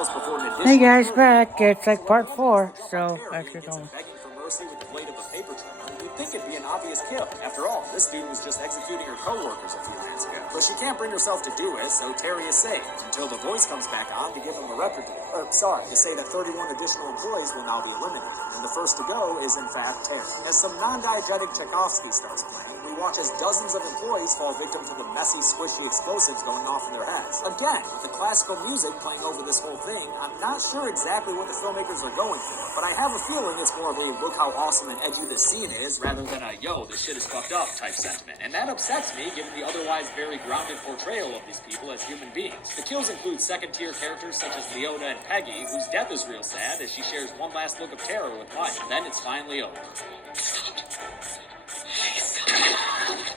miles before an additional... Hey guys, back. It's like part 4, so let's get going. Begging for mercy with the blade of a paper trimmer, you'd think it'd be an obvious kill. After all, this dude was just executing her co-workers a few minutes ago. But she can't bring herself to do it, so Terry is safe until the voice comes back on to give him a reprieve. To say that 31 additional employees will now be eliminated. And the first to go is, in fact, Terry. As some non-diegetic Tchaikovsky starts playing, we watch as dozens of employees fall victim to the messy, squishy explosives going off in their heads. Again, with the classical music playing over this whole thing, I'm not sure exactly what the filmmakers are going for, but I have a feeling it's more of a look how awesome and edgy this scene is, rather than a yo, this shit is fucked up type sentiment. And that upsets me, given the otherwise very grounded portrayal of these people as human beings. The kills include second-tier characters such as Leona and Peggy, whose death is real sad as she shares one last look of terror with Mike. Then it's finally over.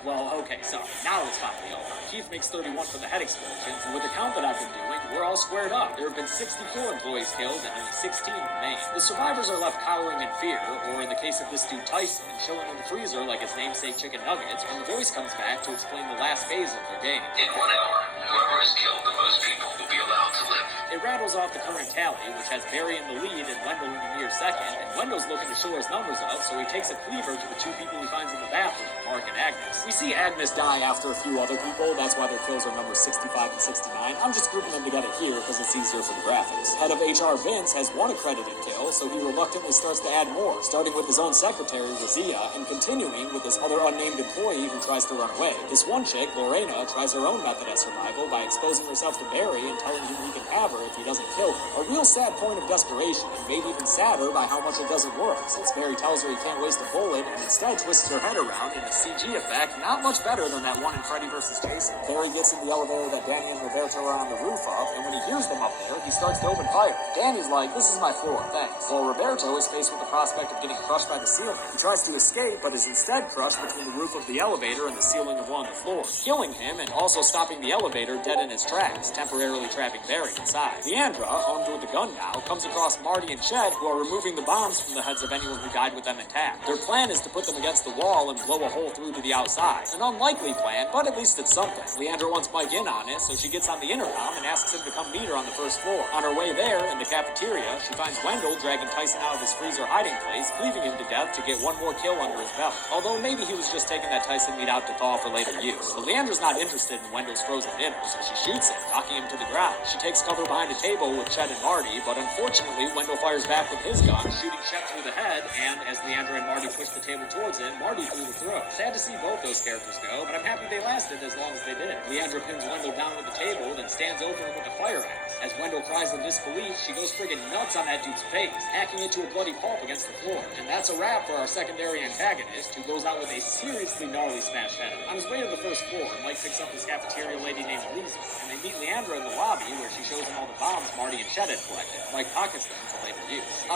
Well, okay, so now it's finally over. Keith makes 31 for the head explosions, and with the count that I've been doing, we're all squared up. There have been 64 employees killed, and only 16 remain. The survivors are left cowering in fear, or in the case of this dude Tyson, chilling in the freezer like his namesake chicken nuggets, when the voice comes back to explain the last phase of their game. In 1 hour, whoever has killed the most people will be allowed to live. It rattles off the current tally, which has Barry in the lead and Wendell in the near second, and Wendell's looking to shore his numbers up, so he takes a cleaver to the two people he finds in the bathroom, Mark and Agnes. We see Agnes die after a few other people, that's why their kills are numbers 65 and 69. I'm just grouping them together here because it's easier for the graphics. Head of HR Vince has one accredited kill, so he reluctantly starts to add more, starting with his own secretary, Razia, and continuing with this other unnamed employee who tries to run away. This one chick, Lorena, tries her own method at survival by exposing herself to Barry and telling him he can have her if he doesn't kill her. A real sad point of desperation, and maybe even sadder by how much it doesn't work, since Barry tells her he can't waste a bullet and instead twists her head around in a CG effect not much better than that one in Freddy vs. Jason. Barry gets in the elevator that Danny and Roberto are on the roof of, and when he hears them up there, he starts to open fire. Danny's like, this is my floor, thanks. While Roberto is faced with the prospect of getting crushed by the ceiling. He tries to escape, but is instead crushed between the roof of the elevator and the ceiling of one of the floors, killing him and also stopping the elevator dead in its tracks, temporarily trapping Barry inside. Leandra, armed with a gun now, comes across Marty and Chet, who are removing the bombs from the heads of anyone who died with them intact. Their plan is to put them against the wall and blow a hole through to the outside. An unlikely plan, but at least it's something. Leandra wants Mike in on it, so she gets on the intercom and asks him to come meet her on the first floor. On her way there, in the cafeteria, she finds Wendell dragging Tyson out of his freezer hiding place, leaving him to death to get one more kill under his belt. Although maybe he was just taking that Tyson meat out to thaw for later use. But Leandra's not interested in Wendell's frozen dinner, so she shoots him, knocking him to the ground. She takes cover behind a table with Chet and Marty, but unfortunately, Wendell fires back with his gun, shooting Chet through the head, and as Leandra and Marty push the table towards him, Marty through the throat. Sad to see both those characters go, but I'm happy they lasted as long as they did. Leandra pins Wendell down with the table, then stands over him with a fire axe. As Wendell cries in disbelief, she goes friggin' nuts on that dude's face, hacking it to a bloody pulp against the floor. And that's a wrap for our secondary antagonist, who goes out with a seriously gnarly smashed head. On his way to the first floor, Mike picks up this cafeteria lady named Lisa, and they meet Leandra in the lobby, where she shows him all the bombs Marty and Chet had collected. Mike pockets them for later use.